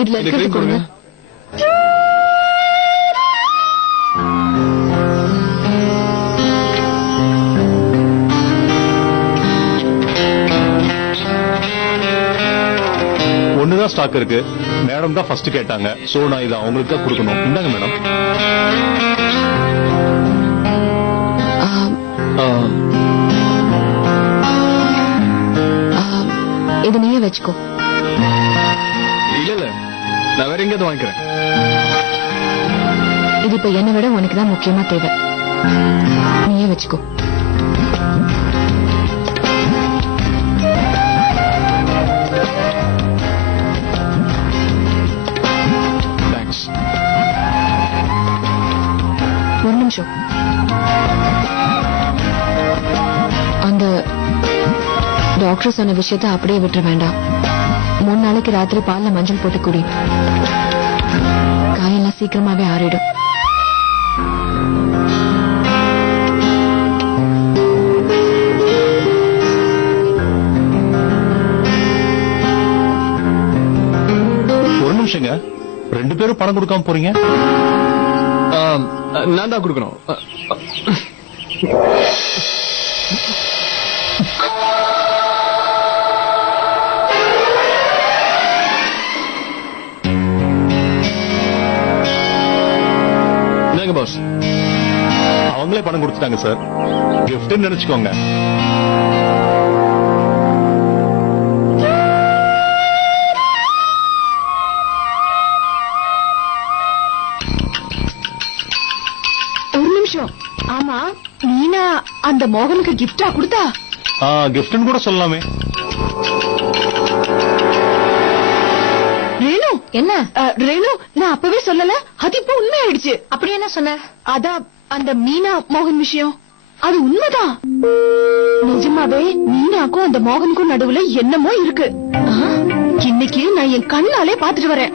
இதுல இருக்கிறது கொடுங்க. ஒண்ணுதான் ஸ்டாக் இருக்கு. மேடம் தான் ஃபர்ஸ்ட் கேட்டாங்க. சோ நான் இதை அவங்களுக்கு தான் கொடுக்கணும். இந்தாங்க மேடம். இது நீயே வச்சுக்கோ. இல்ல இல்ல, நான் வேற எங்கேயாவது வாங்கிக்கிறேன். இது இப்ப என்னை விட உனக்கு தான் முக்கியமா தேவை. நீயே வச்சுக்கோ. தேங்க்ஸ். ஒரு நிமிஷம். அந்த டாக்டர் சொன்ன விஷயத்தை அப்படியே விட்டுற வேண்டாம். 3 நாளைக்கு ராத்திரி பால்ல மஞ்சள் போட்டு குடி. காயெல்லாம் சீக்கிரமாவே ஆறிடும். ஒரு நிமிஷங்க, 2 பேரும் பணம் கொடுக்காம போறீங்க? நான் தான் கொடுக்கணும். பாஸ், அவங்களே பணம் கொடுத்துட்டாங்க சார். கிஃப்ட் நினைச்சுக்கோங்க. ஒரு நிமிஷம். ஆமா, மீனா அந்த மோகனுக்கு கிஃப்டா கொடுத்தா? கிஃப்ட்னு கூட சொல்லலாமே. ரேணு, என்ன ரேணு, நான் அப்பவே சொல்லல, அது இப்ப உண்மை ஆயிடுச்சு. அப்படி என்ன சொன்ன? அதான் அந்த மீனா மோகன் விஷயம், அது உண்மைதான். நிஜமாவே மீனாக்கும் அந்த மோகனுக்கும் நடுவுல என்னமோ இருக்கு. இன்னைக்கு நான் என் கண்ணாலே பாத்துட்டு வரேன்.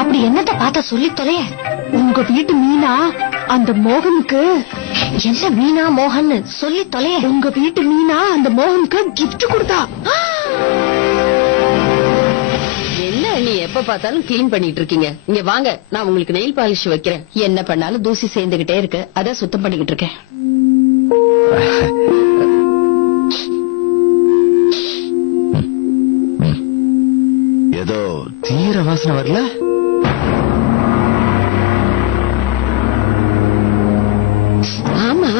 அப்படி என்னத்த பார்த்தா சொல்லி தொலைய. உங்க வீட்டு மீனா அந்த மோகனுக்கு என்ன மீனா மோகன் சொல்லி தொலைய. உங்க வீட்டு மீனா அந்த மோகனுக்கு கிஃப்ட் கொடுத்தா. நீ எப்ப பார்த்தாலும் கிளீன் பண்ணிட்டு இருக்கீங்க. இங்க வாங்க, நான் உங்களுக்கு நெயில் பாலிஷ் வைக்கிறேன். என்ன பண்ணாலும் தூசி சேர்ந்துகிட்டே இருக்கு, அதான் சுத்தம் பண்ணிக்கிட்டு இருக்கேன். ஏதோ தீர வாசனை வரல. ஆமா,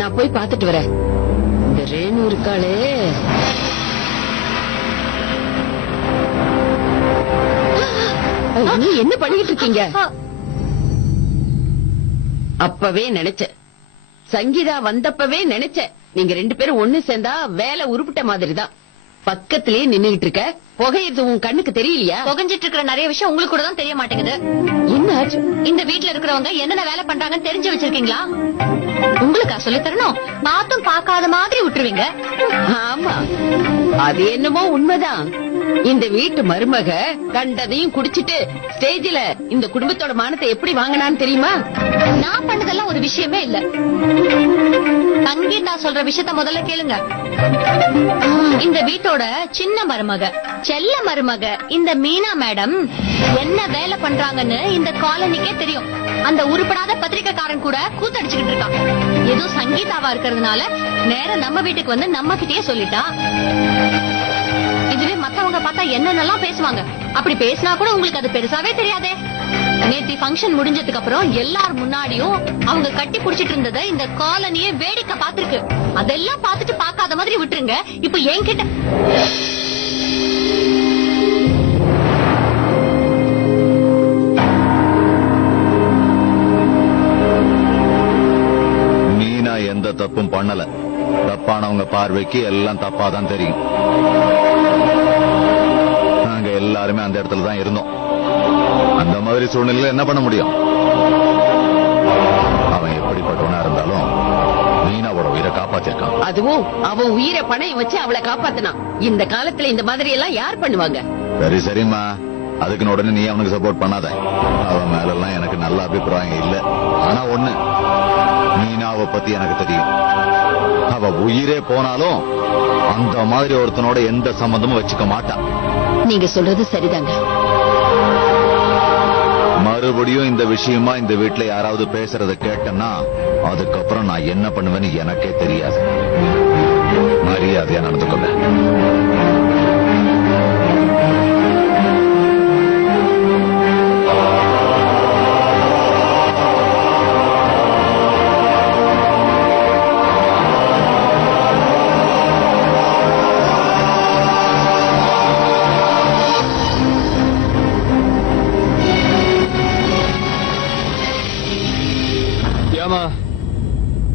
நான் போய் பாத்துட்டு வரேன். இந்த ரேணு இருக்காளே, என்ன பண்ணிட்டு இருக்கீங்க? அப்பவே நினைச்சேன், சங்கீதா வந்தப்பவே நினைச்சேன், நீங்க 2 பேரும் ஒண்ணு சேர்ந்தா வேலை உருப்பிட்ட மாதிரிதான். பக்கத்திலேயே நின்னுகிட்டு இருக்க, புகையிறது உன் கண்ணுக்கு தெரியலையா? புகஞ்சிட்டு இருக்கிற நிறைய விஷயம் உங்களுக்கு கூட தான் தெரிய மாட்டேங்குது. என்ன இந்த வீட்டுல இருக்கிறவங்க என்னென்ன வேலை பண்றாங்கன்னு தெரிஞ்சு வச்சிருக்கீங்களா? உங்களுக்கா சொல்லி தரணும்? பார்த்தும் பார்க்காத மாதிரி விட்டுருவீங்க. ஆமா, அது என்னமோ உண்மைதான். இந்த வீட்டு மருமக கண்டதையும் குடிச்சிட்டு ஸ்டேஜில இந்த குடும்பத்தோட மானத்தை எப்படி வாங்கினான்னு தெரியுமா? நான் பண்ணதெல்லாம் ஒரு விஷயமே இல்ல. சங்கீதா சொல்ற விஷயத்த முதல்ல கேளுங்க. இந்த வீட்டோட சின்ன மருமக, செல்ல மருமக இந்த மீனா மேடம் என்ன வேலை பண்றாங்கன்னு இந்த காலனிக்கே தெரியும். அந்த உருப்படாத பத்திரிக்கைக்காரன் கூட கூத்தடிச்சுக்கிட்டு இருக்கான். ஏதோ சங்கீதாவா இருக்கிறதுனால நேரம் நம்ம வீட்டுக்கு வந்து நம்ம கிட்டயே சொல்லிட்டா. இதுவே மத்தவங்க பார்த்தா என்னென்னலாம் பேசுவாங்க. அப்படி பேசினா கூட உங்களுக்கு அது பெருசாவே தெரியாதே. நேத்தி ஃபங்க்ஷன் முடிஞ்சதுக்கு அப்புறம் எல்லார் முன்னாடியும் அவங்க கட்டி புடிச்சிட்டு இருந்ததை இந்த காலனியே வேடிக்கை பார்த்திருக்கு. அதெல்லாம் பார்த்துட்டு பார்க்காத மாதிரி விட்டுருங்க. இப்ப என்கிட்ட மீனா எந்த தப்பும் பண்ணல. தப்பானவங்க பார்வைக்கு எல்லாம் தப்பாதான் தெரியும். நாங்க எல்லாருமே அந்த இடத்துல தான் இருந்தோம். அந்த மாதிரி சூழ்நிலையில என்ன பண்ண முடியும்? காப்பாத்திருக்கான். அதுவும் அவன் உயிரை பணையம் வச்சு அவளை காப்பாத்தினான். இந்த காலத்துல இந்த மாதிரி எல்லாம் யார் பண்ணுவாங்க? சரி சரிம்மா, அதுக்குன்னு உடனே நீ அவனுக்கு சப்போர்ட் பண்ணாத. அவன் மேல எல்லாம் எனக்கு நல்ல அபிப்பிராயம் இல்ல. ஆனா ஒண்ணு, மீனாவை பத்தி எனக்கு தெரியும். அவ உயிரே போனாலும் அந்த மாதிரி ஒருத்தனோட எந்த சம்பந்தமும் வச்சுக்க மாட்டான். நீங்க சொல்றது சரிதாங்க. மறுபடியும் இந்த விஷயமா இந்த வீட்டுல யாராவது பேசுறத கேட்டேன்னா அதுக்கப்புறம் நான் என்ன பண்ணுவேன்னு எனக்கே தெரியாது. மரியாதையா நடந்துக்கோங்க.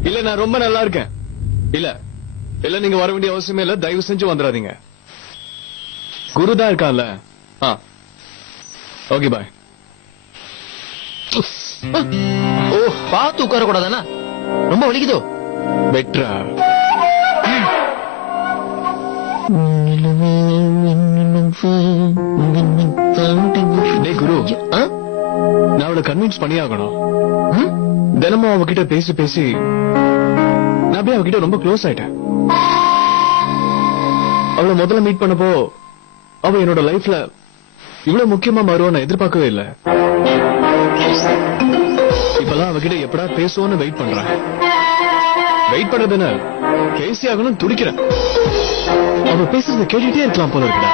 இல்ல நான் ரொம்ப நல்லா இருக்கேன். இல்ல இல்ல நீங்க வர வேண்டிய அவசியமே இல்ல. தயவு செஞ்சு வந்துடாதீங்க. குருதான் இருக்கான்ல. Okay bye. ஓ, பார்த்து உட்கார கூடாதானா? ரொம்ப வலிக்குதோ? பெட்ரா. டேய் குரு, நான் அவளை கன்வின்ஸ் பண்ணி ஆகணும். தினமும் அவகிட்ட பேசி பேசி நான் அப்படியே அவகிட்ட ரொம்ப க்ளோஸ் ஆயிட்டேன். அவளை முதல்ல மீட் பண்ணப்போ அவ என்னோட லைஃப்ல இவ்வளவு முக்கியமா மாறுவா நான் எதிர்பார்க்கவே இல்லை. இப்பெல்லாம் அவகிட்ட எப்படா பேசுவோன்னு வெயிட் பண்றேன். வெயிட் பண்றதுன்னு பேசி ஆகணும் துடிக்கிறேன். அவ பேசுறத கேட்டுட்டே இருக்கலாம் போல இருக்குடா.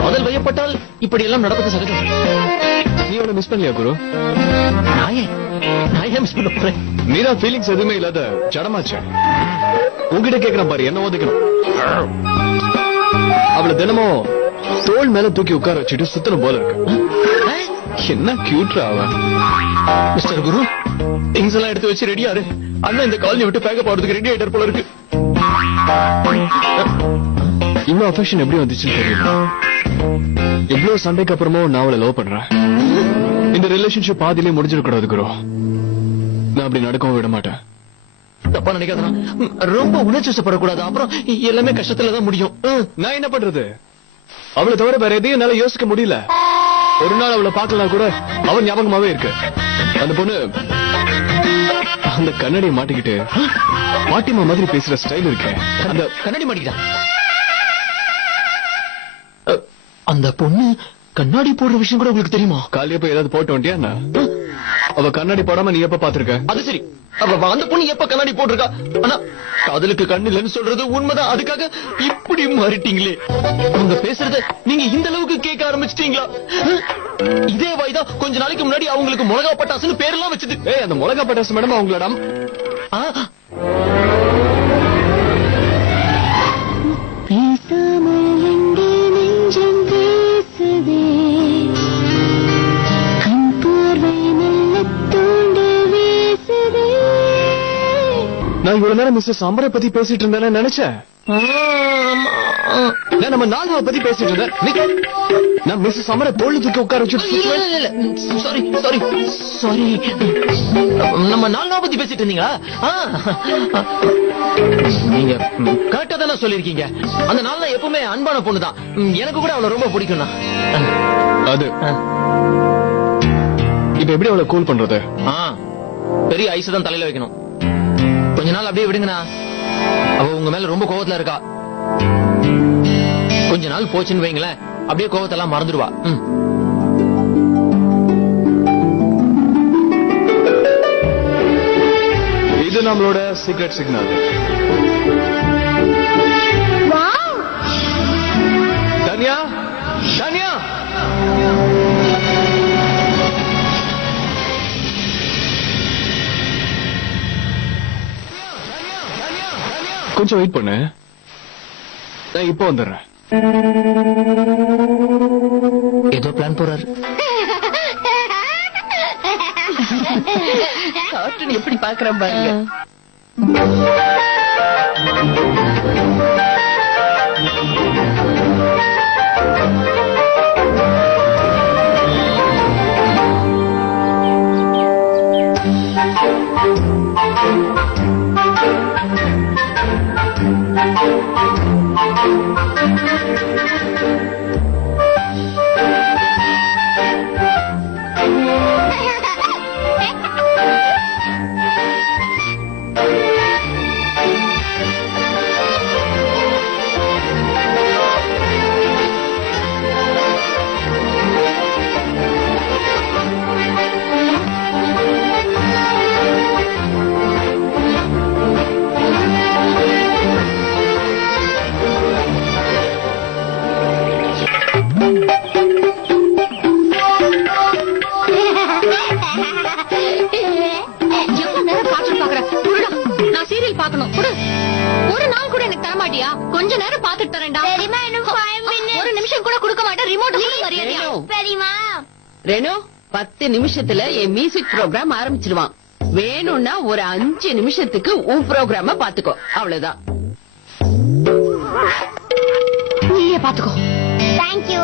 காதல் வயப்பட்டால் இப்படி எல்லாம் நடப்பது சகஜம். நீ அவளை மிஸ் பண்ணலையா குரு? நான் ஏன் மிஸ் பண்ண போறேன்? நீரா ஃபீலிங்ஸ் எதுவுமே இல்லாத ஜடமாச்சே. உங்ககிட்ட கேக்குறேன் பாரு, என்ன ஒதுக்கணும். அவளை தினமும் தோள் மேல தூக்கி உட்கார வச்சுட்டு சுத்தணும் போல இருக்கு. என்ன கியூட்ரா அவ. மிஸ்டர் குரு, திங்ஸ் எல்லாம் எடுத்து வச்சு ரெடியாரு. அண்ணா இந்த காலனி விட்டு பேக்க போறதுக்கு ரெடி ஆயிட்டார் போல இருக்கு. இவ்வளவு அஃபெக்ஷன் எப்படி வந்துச்சுன்னு தெரியல. இவ்வளவு சண்டைக்கு அப்புறமும் நான் அவளை லவ் பண்றேன். இந்த ரிலேஷன்ஷிப் பாதியிலே முடிஞ்சிடக்கூடாது குரு. நான் அப்படி நடக்கவும் விட மாட்டேன். தப்பா நினைக்காதா? ரொம்ப உணர்ச்சிப்படக்கூடாது. அப்புறம் எல்லாமே கஷ்டத்துல தான் முடியும். நான் என்ன பண்றது? அவளை தவிர வேற எதையும் என்னால யோசிக்க முடியல. ஒரு நாள் அவளை பார்க்கலாம் கூட அவன் ஞாபகமாவே இருக்கு. அந்த பொண்ணு அந்த கண்ணாடியை மாட்டிக்கிட்டு பாட்டிமா மாதிரி பேசுற ஸ்டைல் இருக்கு. அந்த கண்ணாடி மாட்டிக்கிட்டா? அந்த பொண்ணு கண்ணாடி போடுற விஷயம் கூட உங்களுக்கு தெரியுமா? காலையே போய் ஏதாவது போட்டு வண்டியா? அவ கண்ணாடி போடாம நீ எப்ப பாத்துருக்க? அது சரி, அந்த பொண்ணு எப்ப கண்ணாடி போட்டிருக்கா? ஆனா காதலுக்கு கண்ணு இல்லைன்னு சொல்றது உண்மைதான். அதுக்காக இப்படி மாறிட்டீங்களே. அவங்க பேசுறத நீங்க இந்த அளவுக்கு கேட்க ஆரம்பிச்சிட்டீங்களா? இதே வாய்தான் கொஞ்ச நாளைக்கு முன்னாடி அவங்களுக்கு மிளகா பட்டாசுன்னு பேரெல்லாம் வச்சது. அந்த மிளகா பட்டாசு மேடம் அவங்களோட நான் இவ்வளவு நேரம் மிஸ்டர் சாம்பரை பத்தி பேசிட்டு இருந்தேன்னு நினைச்சேன். நம்ம நாகாவை பத்தி பேசிட்டு இருந்தேன். நான் மிஸ்டர் சாம்பரை தோல்ல தூக்கி உட்கார வச்சு. சாரி சாரி சாரி, நம்ம நாலு பத்தி பேசிட்டு இருந்தீங்களா? நீங்க கரெக்டா தானே சொல்லிருக்கீங்க. அந்த நாள் எப்பவுமே அன்பான பொண்ணுதான். எனக்கு கூட அவளை ரொம்ப பிடிக்கும். அது இப்ப எப்படி அவளை கூல் பண்றது? பெரிய ஐஸ் தான் தலையில வைக்கணும். கொஞ்ச நாள் அப்படியே விடுங்கண்ணா. அவ உங்க மேல ரொம்ப கோவத்துல இருக்கா. கொஞ்ச நாள் போச்சுன்னு வைங்களேன், அப்படியே கோவத்தெல்லாம் மறந்துடுவா. இது நம்மளோட சீக்ரெட் சிக்னல். தன்யா, தன்யா, கொஞ்சம் வெயிட் பண்ணு, நான் இப்போ வந்துடுறேன். ஏதோ பிளான் போறாரு. கார்ட்டூன் எப்படி பாக்குறேன் பாருங்க. ஒரு நாள் கூட எனக்கு தர மாட்டியா? கொஞ்ச நேரம் பாத்துட்டு தரேன்டா. ஒரு நிமிஷம் கூட கொடுக்க மாட்டேன். ரிமோட் மரியாதையா? சரிமா ரெனோ 10 நிமிஷத்துல என் மியூசிக் ப்ரோக்ராம் ஆரம்பிச்சிடுவான். வேணும்னா ஒரு 5 நிமிஷத்துக்கு உன் ப்ரோக்ராம பாத்துக்கோ, அவ்வளவுதான். நீயே பாத்துக்கோ. தேங்க்யூ.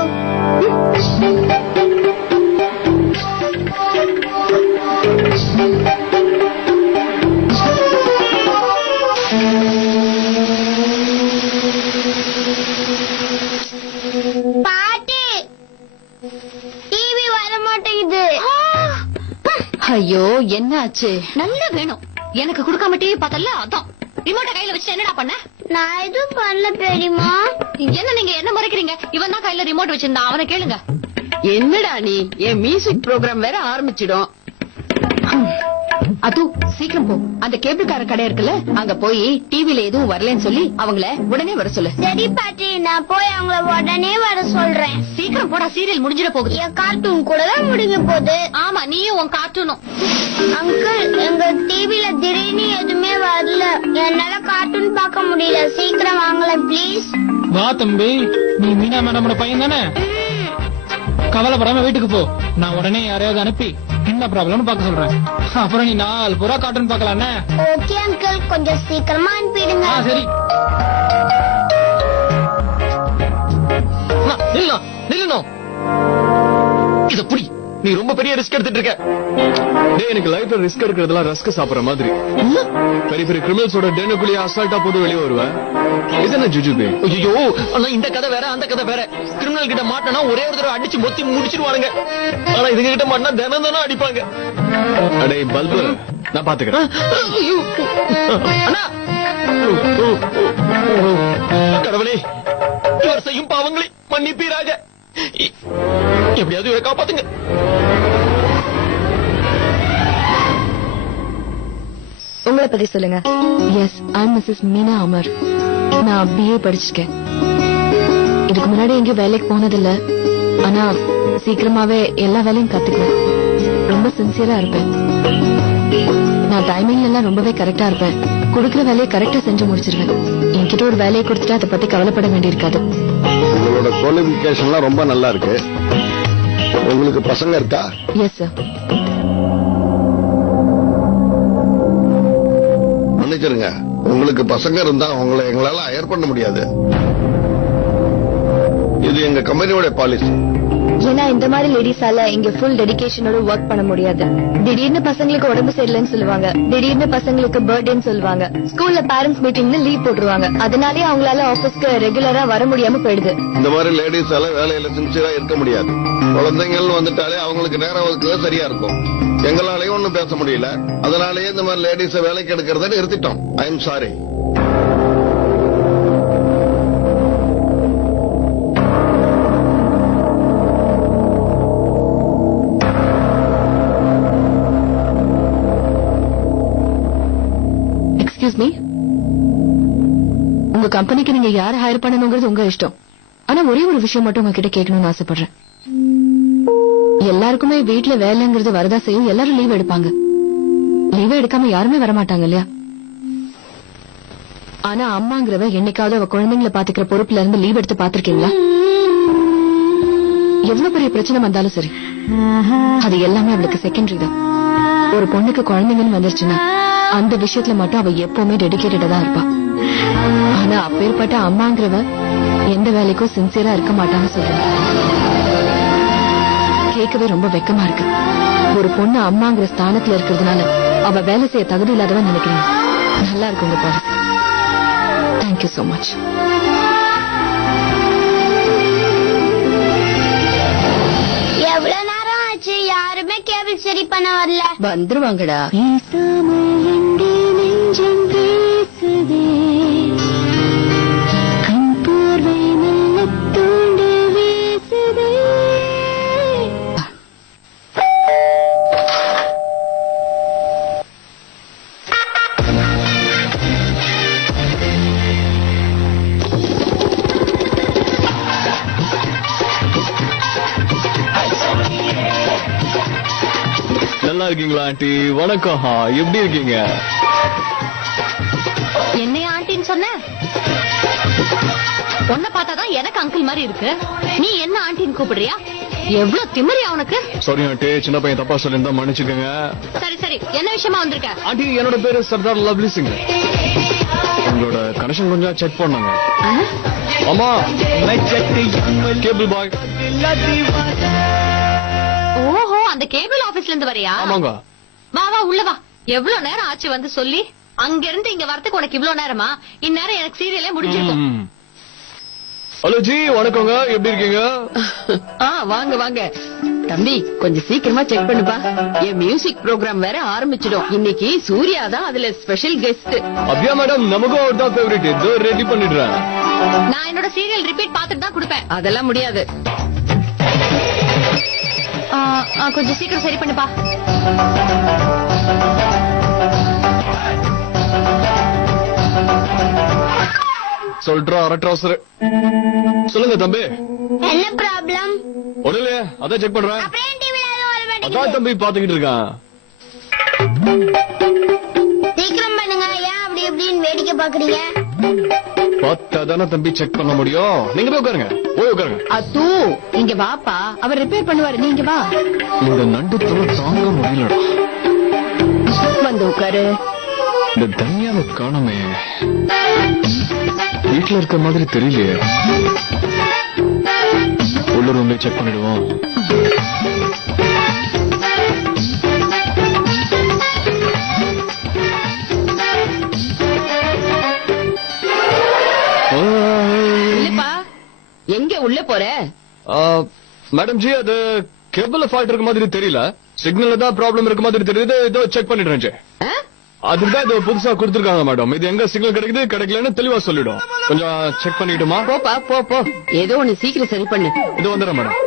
பாட்டி, டிவி வர மாட்டேங்குது. ஐயோ, என்ன ஆச்சு? நல்லா வேணும். எனக்கு கொடுக்காம டிவி பார்த்தல, அதான் ரிமோட்ட கையில வச்சு என்னடா பண்ண? நான் எதுவும் பண்ணல பெரியமா. என்ன நீங்க என்ன மறைக்கிறீங்க? இவன் தான் கையில ரிமோட் வச்சிருந்தா, அவனை கேளுங்க. என்னடா நீ? என் மியூசிக் ப்ரோக்ராம் வேற ஆரம்பிச்சிடும். அது சீக்கிரம் போ. அந்த கேபிள் கார கடை இருக்குல்ல, அங்க போய் டிவில எதுவும் வரலன்னு சொல்லி அவங்கள உடனே வர சொல்லு. சரி பாட்டி, நான் போய் அவங்கள உடனே வர சொல்றேன். சீக்கிரம் போடா, சீரியல் முடிஞ்சிட போகுது. என் கார்ட்டூன் கூட தான் முடிஞ்ச போகுது. ஆமா, நீயும் உன் கார்ட்டூனும். அங்கிள், எங்க டிவில திடீர்னு எதுவுமே வரல. என்னால கார்ட்டூன் பார்க்க முடியல. சீக்கிரம் வாங்கல ப்ளீஸ். வா தம்பி, நீ மீனா மேடமோட பையன் தானே? கவலைப்படாம வீட்டுக்கு போ. நான் உடனே யாரையாவது அனுப்பி என்ன ப்ராப்ளம்னு பார்க்க சொல்றேன். அப்புறம் நீ நாள் பூரா கார்ட்டூன் பார்க்கலானே. ஓகே அங்கிள், கொஞ்சம் சீக்கிரமா அனுப்பிடுங்க. சரி. நில்லணும். இத புடி. நீ ரொம்ப பெரிய ரிஸ்க் எடுத்துட்டு இருக்க. டேய், எனக்கு லைஃப்ல ரிஸ்க் எடுக்கிறதுலாம் ரஸ்க் சாப்பிடுற மாதிரி. பெரிய பெரிய கிரிமினல்ஸோட டென்னுக்குள்ளேயே அசால்ட்டா போட்டு வெளியே வருவேன். இது என்ன ஜுஜுபி? ஐயோ, ஆனா இந்த கதை வேற, அந்த கதை வேற. கிரிமினல் கிட்ட மாட்டினா ஒரே ஒரு தடவை அடிச்சு மொத்தி முடிச்சிருவானுங்க. ஆனா இதுங்க கிட்ட மாட்டினா தினம் தினம் அடிப்பாங்க. அடே பல்பு, நான் பாத்துக்கிறேன். அண்ணா, கடவுளே, இவர் செய்யும் பாவங்களை மன்னிப்பீராக. எப்படியாவது இவரை காப்பாத்துங்க. உங்களை பத்தி சொல்லுங்க. Yes, I'm Mrs Meena Amar. நான் BA படிச்சிருக்கேன். இதுக்கு முன்னாடி எங்கேயும் வேலைக்கு போனதில்ல. ஆனா சீக்கிரமாவே எல்லா வேலையும் கத்துக்குவேன். ரொம்ப சின்சியரா இருப்பேன். நான் டைமிங் எல்லாம் ரொம்பவே கரெக்டா இருப்பேன். கொடுக்கிற வேலையை கரெக்டா செஞ்சு முடிச்சிருவேன். என்கிட்ட ஒரு வேலையை கொடுத்துட்டு அதை பத்தி கவலைப்பட வேண்டியிருக்காது. உங்களோட குவாலிபிகேஷன்லாம் ரொம்ப நல்லா இருக்கு. உங்களுக்கு பசங்க இருக்கா? Yes sir. மன்னிச்சிருங்க, உங்களுக்கு பசங்க இருந்தா உங்களை எங்களால ஹையர் பண்ண முடியாது. இது எங்க கம்பெனியோட பாலிசி. ஏன்னா இந்த மாதிரி லேடிஸால இங்க ஃபுல் டெடிகேஷனோட ஒர்க் பண்ண முடியாது. திடீர்னு பசங்களுக்கு உடம்பு சரியில்லைன்னு சொல்லுவாங்க. திடீர்னு பசங்களுக்கு பர்த்டேன்னு சொல்லுவாங்க. ஸ்கூல்ல பேரண்ட்ஸ் மீட்டிங்னு லீவ் போட்டுருவாங்க. அதனாலே அவங்களால ஆபீஸ்க்கு ரெகுலரா வர முடியாம போயிடுது. இந்த மாதிரி லேடிஸால வேலையில சின்சியரா இருக்க முடியாது. குழந்தைகள் வந்துட்டாலே அவங்களுக்கு நேரம் ஒதுக்குறது சரியா இருக்கும். எங்களாலேயும் ஒண்ணும் பேச முடியல. அதனாலேயே இந்த மாதிரி லேடிஸ வேலைக்கு எடுக்கிறத நிறுத்திட்டோம். I am sorry. Excuse me, உங்க கம்பெனிக்கு நீங்க யாரை ஹையர் பண்ணணுங்கிறது உங்க இஷ்டம். ஆனா ஒரே ஒரு விஷயம் மட்டும் உங்ககிட்ட கேட்கணும்னு ஆசைப்படுறேன். எல்லாருக்குமே வீட்டுல வேலைங்கிறது வரதா செய்யும். எல்லாரும் லீவ் எடுப்பாங்க. லீவ் எடுக்காம யாருமே வரமாட்டாங்க இல்லையா? ஆனா அம்மாங்கிறவ என்னைக்காவது அவ குழந்தைங்களை பாத்துக்கிற பொறுப்புல இருந்து லீவ் எடுத்து பாத்திருக்கீங்களா? எவ்வளவு பெரிய பிரச்சனை வந்தாலும் சரி, அது எல்லாமே அவளுக்கு செகண்டரி தான். ஒரு பொண்ணுக்கு குழந்தைங்கன்னு வந்துருச்சுன்னா அந்த விஷயத்துல மட்டும் அவ எப்பவுமே டெடிகேட்டடா தான் இருப்பா. ஆனா அப்பேற்பட்ட அம்மாங்கிறவ எந்த வேலைக்கும் சின்சியரா இருக்க மாட்டான்னு சொல்றேன். கேட்கவே ரொம்ப வெக்கமா இருக்கு. ஒரு பொண்ணு அம்மாங்கிற ஸ்தானத்துல இருக்கிறதுனால அவ வேலை செய்ய தகுதி இல்லாதவன் நினைக்கிறேன். நல்லா இருக்கு உங்க policy. Thank you. Thank you so much. எவ்வளவு நேரம் ஆச்சு, யாருமே கேபிள் சரி பண்ண வரல. வந்துருவாங்கடா. நல்லா இருக்கீங்களா ஆண்டி? வணக்கம். எப்படி இருக்கீங்க? என்னைய ஆண்டின்னு சொன்ன? பொண்ணை பார்த்தாதான் எனக்கு அங்கிள் மாதிரி இருக்கு. நீ என்ன ஆண்டின்னு கூப்பிடுறியா? எவ்வளவு திமிரியா உனக்கு? சாரி ஆண்டி, சின்ன பையன் தப்பா சொல்லியிருந்தா மன்னிச்சுக்கோங்க. சரி சரி, என்ன விஷயமா வந்திருக்க? ஆண்டி, என்னோட பேரு சர்தார் லவ்லி சிங். உங்களோட கனெக்ஷன் கொஞ்சம் செக் பண்ணாங்க. ஆமா, கேபிள் பாய். ஓஹோ, அந்த கேபிள் ஆபீஸ்ல இருந்து வரியா? ஆமாங்க. வா வா, உள்ள வா. எவ்வளவு நேரம் ஆச்சு வந்து சொல்லி? அங்க இருந்து இங்க வரதுக்கு உனக்கு இவ்வளவு நேரமா? இந்நேரம் எனக்கு சீரியலே முடிஞ்சிருக்கும். ஹலோ ஜி, வணக்கங்க. எப்படி இருக்கீங்க? வாங்க வாங்க. தம்பி, கொஞ்சம் சீக்கிரமா செக் பண்ணுப்பா. என் மியூசிக் ப்ரோக்ராம் வேற ஆரம்பிச்சிடும். இன்னைக்கு சூர்யா தான் அதுல ஸ்பெஷல் கெஸ்ட். அப்படியா மேடம்? நமக்கும் அவர் தான் ஃபேவரட். இதோ ரெடி பண்ணிடுறேன். நான் என்னோட சீரியல் ரிப்பீட் பார்த்துட்டு தான் கொடுப்பேன். அதெல்லாம் முடியாது. கொஞ்சம் சீக்கிரம் சரி பண்ணுப்பா. சொல்றா அரட்ராசர். சொல்லுங்க தம்பி. என்ன ப்ராப்ளம்? ஒண்ணு இல்லையா, அதான் செக் பண்றேன். அப்படியே டிவில ஏதோ வர மாட்டேங்குது. அதான் தம்பி பாத்துக்கிட்டு இருக்கான். சீக்கிரம் பண்ணுங்க. ஏன் அப்படி இப்படின்னு வேடிக்கை பாக்குறீங்க? பார்த்தாதானே தம்பி செக் பண்ண முடியும். நீங்க போய் உட்காருங்க, போய் உட்காருங்க. அத்தூ, இங்க வாப்பா. அவர் ரிப்பேர் பண்ணுவாரு, நீங்க வா. இந்த நண்டு தொலை தாங்க முடியலடா. வந்து உட்காரு. இந்த தனியாவை காணமே. வீட்டுல இருக்க மாதிரி தெரியலையே. உள்ள ரூம்ல செக் பண்ணிடுவோம். இல்லப்பா, எங்க உள்ள போற? மேடம் ஜி, அது கேபிள்ல ஃபால்ட் இருக்க மாதிரி தெரியல. சிக்னல்ல தான் ப்ராப்ளம் இருக்க மாதிரி தெரியுது. இதோ செக் பண்ணிடுறேன் ஜி. அதுதான் இது புதுசா கொடுத்திருக்காங்க மேடம். இது எங்க சிக்னல் கிடைக்குது கிடைக்கலன்னு தெளிவா சொல்லிடும். கொஞ்சம் செக் பண்ணிடுமா? போப்பா போ போ. ஏதோ ஒண்ணு சீக்கிரம் சரி பண்ணு. இது வந்துடுறேன் மேடம்.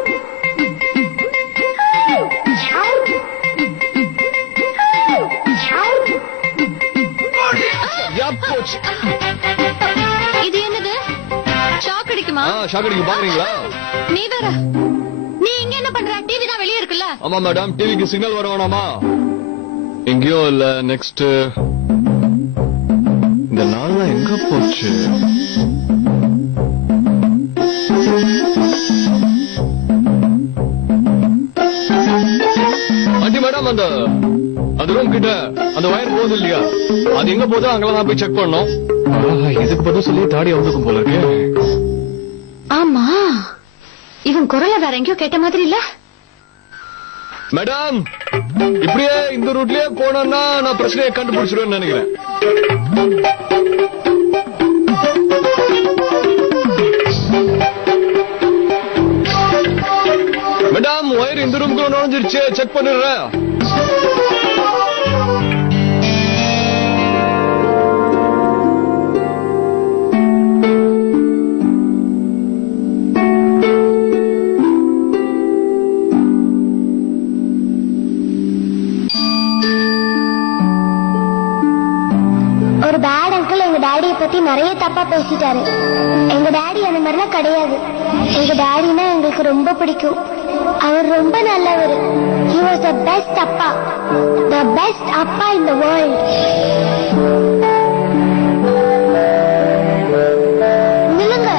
போச்சு. இது என்னது? ஷாக் அடிக்குமா? ஷாக் அடிக்கு பாக்குறீங்களா? நீ வேற. நீ இங்க என்ன பண்ற? டிவி தான் வெளியே இருக்குல்ல. ஆமா மேடம், டிவிக்கு சிக்னல் வர வேணாமா? எங்கேயோ இல்ல. நெக்ஸ்ட் இந்த நாள்லாம் எங்க போச்சு? ஆண்டி மேடம், அந்த ரூம் கிட்ட அந்த வயர் போகுது இல்லையா, அது எங்க போதோ அங்கெல்லாம் நான் போய் செக் பண்ணோம். இதுக்கு பதில் சொல்லி தாடி அவனுக்கும் போல இருக்கு. ஆமா, இவன் குரலை வேற எங்கேயோ கேட்ட மாதிரி இல்ல. மேடம், இப்படியே இந்த ரூட்லயே போனோம்னா நான் பிரச்சனையை கண்டுபிடிச்சிருவேன்னு நினைக்கிறேன். மேடம், ஒயர் இந்த ரூம்குள்ள நுழைஞ்சிருச்சு. செக் பண்ணிடுறேன். ஒரு பேட் அங்கிள் எங்க டாடிய பத்தி நிறைய தப்பா பேசிட்டாரு. எங்க டாடி அந்த மாதிரிலாம் கிடையாது. எங்க டாடினா எங்களுக்கு ரொம்ப பிடிக்கும். அவர் ரொம்ப நல்லவர். He was the best அப்பா. The best அப்பா in the world. நில்லுங்க.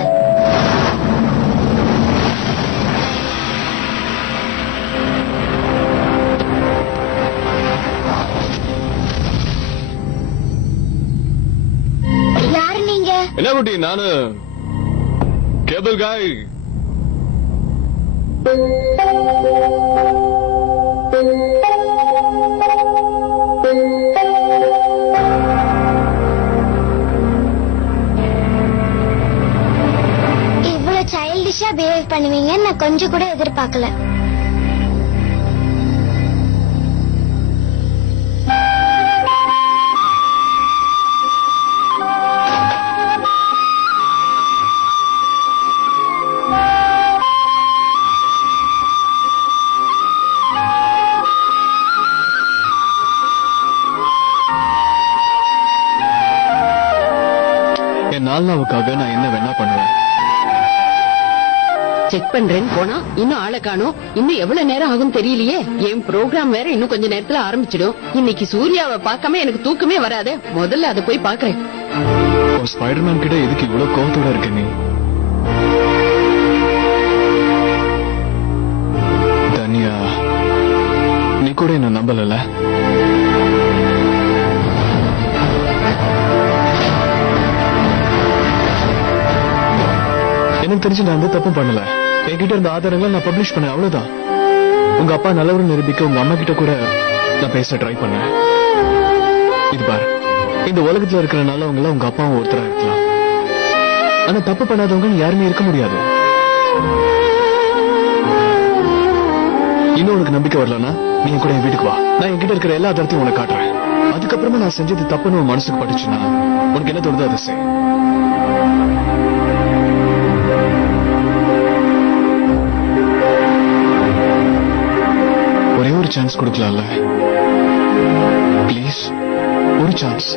யாரு நீங்க? என்ன குட்டி, நானு கேபிள் காய். பிஹேவ் பண்ணுவீங்கன்னு நான் கொஞ்சம் கூட எதிர்பார்க்கல. என் நாள்னாவுக்காக நான் என்ன வேணா பண்ணுவேன். செக் பண்றேன்னு போனா இன்னும் ஆளை காணோம். இன்னும் எவ்வளவு நேரம் ஆகும் தெரியலையே. என் ப்ரோக்ராம் வேற இன்னும் கொஞ்ச நேரத்துல ஆரம்பிச்சிடும். இன்னைக்கு சூர்யாவை பார்க்காம எனக்கு தூக்கமே வராது. முதல்ல அதை போய் பாக்குறேன். ஸ்பைடர்மேன் கிட்ட எதுக்கு இவ்வளவு கோவத்தோட இருக்க நீ? தனியா நீ கூட என்ன நம்பல. எனக்கு தெரிஞ்சு நான் எந்த தப்பும் பண்ணல. என்கிட்ட இருந்த ஆதாரங்களை நான் பப்ளிஷ் பண்ணேன், அவ்வளவுதான். உங்க அப்பா நல்லவரும் நிரூபிக்க உங்க அம்மா கிட்ட கூட நான் பேச ட்ரை பண்ணேன். இது பாரு, இந்த உலகத்துல இருக்கிற நல்லவங்கள உங்க அப்பாவும் ஒருத்தரா இருக்கலாம். ஆனா தப்பு பண்ணாதவங்க யாருமே இருக்க முடியாது. இன்னும் உனக்கு நம்பிக்கை வரலன்னா நீ கூட என் வீட்டுக்கு வா. நான் என்கிட்ட இருக்கிற எல்லா ஆதாரத்தையும் உனக்கு காட்டுறேன். அதுக்கப்புறமா நான் செஞ்சது தப்புன்னு உன் மனசுக்கு பட்டுச்சுன்னா உனக்கு என்ன தோணுதோ அதை செய். ஒரே ஒரு சான்ஸ் கொடுக்கலாம்ல? ப்ளீஸ், ஒரு சான்ஸ்.